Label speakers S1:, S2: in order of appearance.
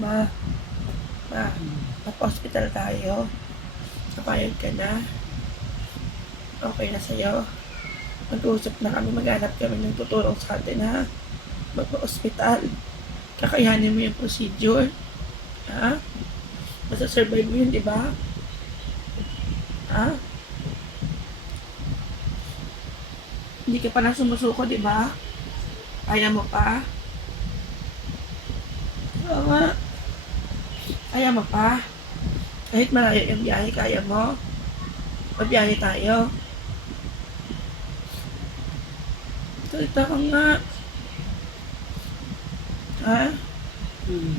S1: Ma, ma, napa-hospital tayo. Napayag ka na. Okay na sa'yo. Mag-uusap na kami, maghanap kami ng tutulong sa atin ha. Magpa-hospital. Kakayanin mo yung procedure. Ha? Masasurvive mo yun, di ba? Ha? Hindi ka pa na sumusuko, di ba? Kaya mo pa? Oo nga. Kaya mo pa? Kahit malayo yung biyahe, kaya mo? Pabiyahe tayo. Salita ka nga. Ha?
S2: Hmm.